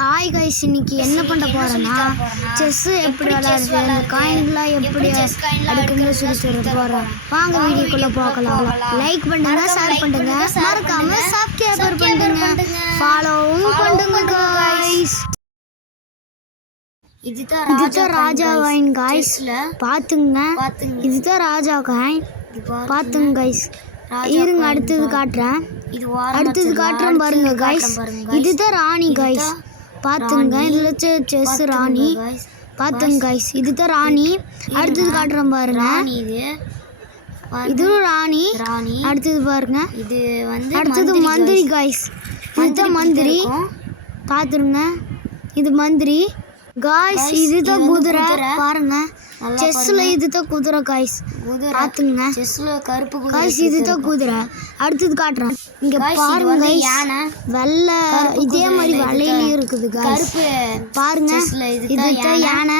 Hi guys, இன்னைக்கு என்ன பண்ண போறேன்னா செஸ் எப்படி விளையாடுறது, அந்த காயின்லாம் எப்படி அடுக்குன்னு சொல்லி போறேன். வாங்க வீடியோக்குள்ள பார்க்கலாம். லைக் பண்ணுங்க, ஷேர் பண்ணுங்க, மறக்காம சப்ஸ்கிரைப் பண்ணுங்க, ஃபாலோவும் பண்ணுங்க கைஸ். இதுதான் ராஜா காயின் கைஸ், பாத்துங்க. இதுதான் ராஜா காயின், பாத்துங்க கைஸ். இருங்க அடுத்தது காட்டுறேன், பாருங்க கைஸ். இதுதான் ராணி கைஸ், பாத்துங்க. இதுல செஸ் ராணி, பாத்துங்க கைஸ். இதுதான் ராணி. அடுத்தது காட்டுறேன் பாருங்க, இதுவும் ராணி. அடுத்தது பாருங்க, அடுத்தது மந்திரி கைஸ். இதுதான் மந்திரி, பாத்துருங்க. இது மந்திரி காய்ஸ். இதுதான் குதிரை, பாருங்க. செஸ்ல இதுதான் குதிரை காய்ஸ், பாத்துங்க. காய்ஸ் இதுதான் குதிரை. அடுத்தது காட்டுறேன், இங்க பாருங்க கைஸ். வெள்ளை இதே மாதிரி வெள்ளையிலயும் இருக்குது காய்ஸ், பாருங்க. இதுதான் யானை,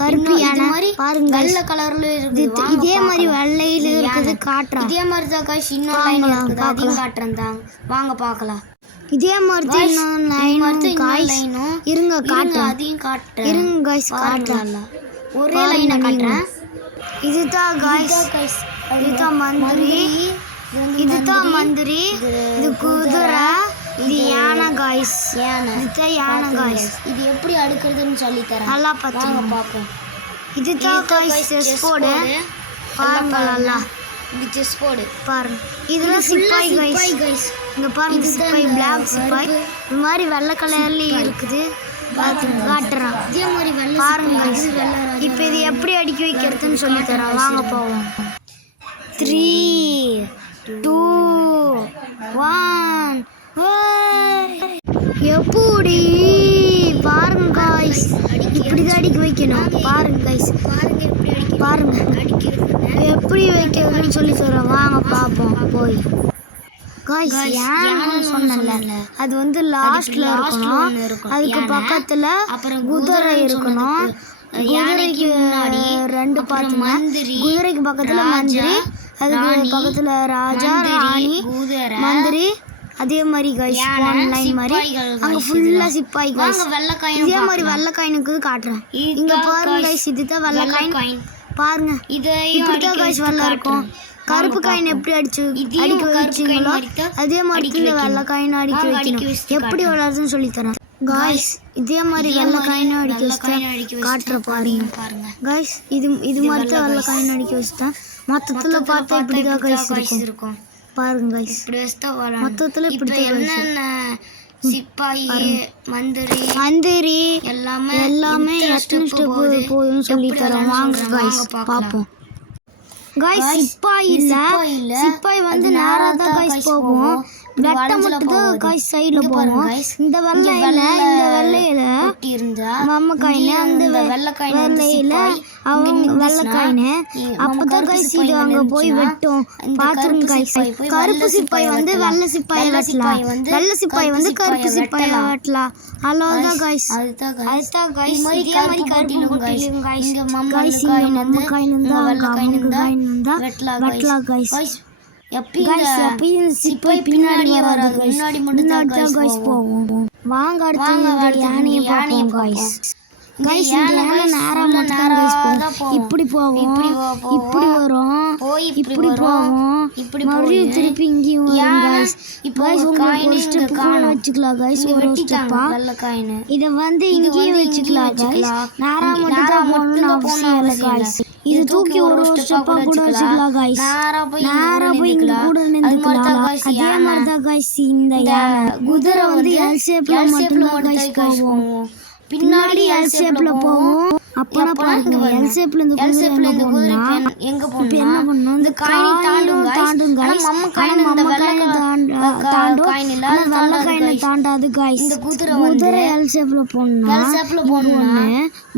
கருப்பு யானை, பாருங்க. வெள்ளை கலர்ல இருக்குது, இதே மாதிரி வெள்ளையில இருக்குது. காட்டுறேன், இதே மாதிரி தான் காய்ஸ். இன்னொரு லைன் இருக்குது, அதையும் காட்டுறேன் தாங்க, வாங்க பார்க்கலாம். இதே மாதிரி தான் இன்னொரு லைன் காய்ஸ். இருங்க காட்டுறேன், அதையும் காட்டுறேன். இருங்க காய்ஸ் காட்டுறேன், ஒரே லைனை காட்டுறேன். இதுதான் காய்ஸ், இதுதான் மந்திரி. இதுதான் மந்திரி, இது குதிரை, இது யானை காய்ஸ். இதுதான் யானை காய்ஸ். இது எப்படி அடுக்கிறதுன்னு சொல்லி தரேன், நல்லா பார்ப்போம். இதுதான் காய்ஸ் செஸ் போர்டு, பாருங்க. நல்லா இது செஸ் போர்டு பாருங்க. இதுல சிப்பாய் கைஸ், இங்க பாருங்க. சிப்பாய், பிளாக் சிப்பாய், இந்த மாதிரி வெள்ளை கலர்ல இருக்குது. காட்டுறேன், இதே மாதிரி பாருங்க கைஸ். இப்போ இது எப்படி அடுக்கி வைக்கிறதுன்னு சொல்லி தரேன், வாங்க போவோம். 3 2 1 எப்படி பாருங்க காய்ஸ். இப்படிதான் அடுக்கி வைக்கணும், பாருங்க கைஸ். பாருங்க எப்படி வைக்கிறதுன்னு சொல்லி தரேன், வாங்க பார்ப்போம் போய். காய்ஸ் யானை சொன்னல, அது வந்து லாஸ்ட்ல இருக்கணும். அதுக்கு பக்கத்துல குதிரை இருக்கணும். குதிரைக்கு ரெண்டு பாத்துங்க. குதிரைக்கு பக்கத்துல மந்திரி, அதுக்கு பக்கத்துல ராஜா, ராணி, மந்திரி. அதே மாதிரி கைஸ் லைன் மாதிரி அங்க ஃபுல்லா சிப்பாய் கைஸ். இதே மாதிரி வெள்ளை காயினுக்கு காட்டுறேன், இங்க பாருங்க கைஸ். இதுதான் வெள்ளை காயின், பாருங்க. இப்படிதான் கைஸ் வெள்ளை இருக்கும். கருப்பு காயின் எப்படி அடிக்க வச்சிங்களோ அதே மாதிரி இந்த வெள்ளை காயின் அடிக்க வைக்கணும். எப்படி விளையாடுறதுன்னு சொல்லி தரேன் காய்ஸ். இதே மாதிரி வெள்ளை காயினும் அடிக்க வச்சுட்டேன், காட்டுற பாருங்க காய்ஸ். இது மாதிரி தான் வெள்ளை காயின் அடிக்க வச்சுட்டேன். மொத்தத்துல பார்த்தா இப்படிதான் கைஸ் இருக்கும், பாருங்க கைஸ். மொத்தத்துல இப்படிதான் சிப்பாய், மந்திரி எல்லாமே எத்தனை ஸ்டெப் போகுதுன்னு சொல்லி தரோம், வாங்க கைஸ் பார்ப்போம். காய்ஸ் சிப்பாய் இல்ல, சிப்பாய் வந்து நேரா தான் கைஸ் போகும். வெட்ட மட்டும் தான் காய்ஸ் சைடுல போகும். இந்த வெள்ளையில மம்ம காயினு, அந்த வெள்ளையில அவங்க வெள்ளை காயினு. அப்பதான் கைஸ் இது அங்க போய் வெட்டும், பாத்துருங்க கைஸ். கருப்பு சிப்பாய் வந்து வெள்ளை சிப்பாயை வெட்டலாம், வெள்ளை சிப்பாய் வந்து கருப்பு சிப்பாயை வெட்டலாம். அவ்வளவுதான் கைஸ். அதுதான் கைஸ். இதே மாதிரி கருப்பு போட்டிலும் கைஸ். கைஸ் இங்க மம்ம காயின் இருந்தா அங்க அவங்க காயின் இருந்தா வெட்டலாம் கைஸ். எப்பயும் சிப்பாய் பின்னாடியே வராது கைஸ், முன்னாடி தான் கைஸ் போகும். வாங்க அடுத்து யானையை பார்ப்போம் கைஸ். கைஸ் இந்த யானை நேரா மட்டும் கைஸ் போகும். இப்படி போகும், இப்படி வரும், இப்படி போகும், மறுபடியும் திருப்பி இங்கேயும் வரும் கைஸ். கைஸ் உங்களுக்கு ஒரு ஸ்டெப் வச்சுக்கலாம் கைஸ், ஒரு ஸ்டெப்பா. இதை வந்து இங்கேயும் வச்சுக்கலாம் கைஸ். நேரா மட்டும் தான் போகணும்னு அவசியம் இல்லை கைஸ். இது தூக்கி ஒரு ஸ்டெப்பா கூட வச்சுக்கலாம் கைஸ். நேரா போய் இங்க கூட நின்றுக்கலாம். அதே மாதிரி தான் கைஸ் இந்த யானை. குதிரை வந்து எல் ஷேப்ல மட்டும்தான் கைஸ் போகும், பின்னாடி எல் ஷேப்ல போகும். அப்பனா பாருங்க, எல் ஷேப்ல இருந்து எங்க போகும், என்ன பண்ணணும், இந்த காயினை தாண்டும் கைஸ். மம்ம காயினை தாண்டும், ஆனா வெள்ளை காயினை தாண்டாது கைஸ். இந்த குதிரை எல் ஷேப்ல போகணும்னா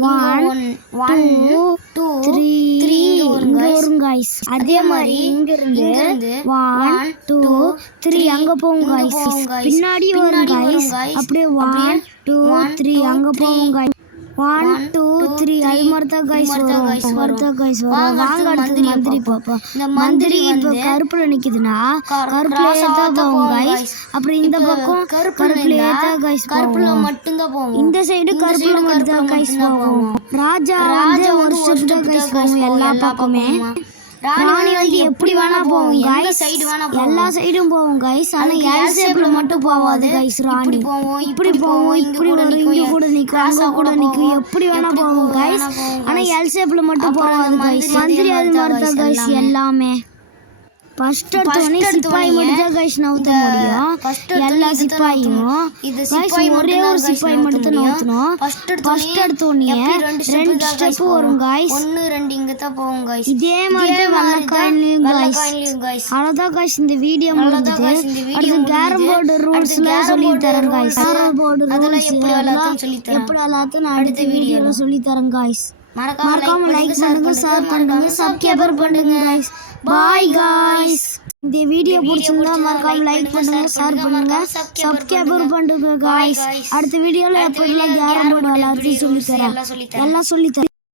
1 2 3 இங்க வரும் கைஸ். அதே மாதிரி இங்க இருந்து 1 2 3 அங்க போகும் கைஸ். பின்னாடி வரும் கைஸ். அப்படியே 1 2 3 அங்க போகும் கைஸ். 1 2 3 அது மாதிரி தான் கைஸ் வரும். வாங்க அடுத்து மந்திரி பார்ப்போம். இந்த மந்திரி இப்போ கருப்புல நிக்குதுன்னா கருப்புலயே தான் போகும் கைஸ். அப்புறம் இந்த பக்கம் கருப்புலயே தான் கைஸ் கருப்புல மட்டும் தான் போகும். இந்த சைடு கருப்புல மட்டும் தான் கைஸ் போகும். ராஜா வந்து ஒரு ஸ்டெப் தான் கைஸ் போகும் எல்லா பக்கமே. ராணி வந்து எப்படி வேணா போகும் கைஸ், எல்லா சைடும் போகும் கைஸ். ஆனா எல் ஷேப்ல மட்டும் போகாது கைஸ். ராணி இப்படி போகும், இப்படி வரும், இங்க கூட நிக்கும், அங்க கூட நிக்கும், எப்படி வேணா போகும் கைஸ். ஆனா எல் ஷேப்ல மட்டும் போகாது கைஸ். மந்திரி அது மாதிரி தான் கைஸ் எல்லாமே. ஃபர்ஸ்ட் எடுத்தோடனே சிப்பாய் மட்டும் தான் கைஸ் நவுத்த முடியும். எல்லா சிப்பாயும் கைஸ் ஒரே ஒரு சிப்பாய் மட்டும் தான் நவுத்தணும். ஃபர்ஸ்ட் எடுத்தோடனே 2 ஸ்டெப் வரும் கைஸ். 1 2 இங்க தான் போகும் கைஸ். இதே மாதிரி வல்லக்காயின்லயும் கைஸ். அவ்வளவுதான் கைஸ் இந்த வீடியோ முடிஞ்சது. அடுத்து கேரம் போர்டு ரூல்ஸ்லாம் சொல்லி தரேன் கைஸ். கேரம் போர்டு ரூல்ஸ் எப்படி எல்லாத்தையும் நான் அடுத்த வீடியோல சொல்லி தரேன் கைஸ். மறக்காம லைக் பண்ணுங்க, ஷேர் பண்ணுங்க, சப்ஸ்கிரைப் பண்ணுங்க கைஸ். Bye guys. இந்த வீடியோ பிடிச்சிருந்தா மறக்காம லைக் பண்ணுங்க, ஷேர் பண்ணுங்க, சப்ஸ்கிரைப் பண்ணுங்க கைஸ். அடுத்த வீடியோல எப்படிலாம் கேரம் போர்டு எல்லாத்தையும் சொல்லி தரேன், எல்லாம் சொல்லி தரேன்.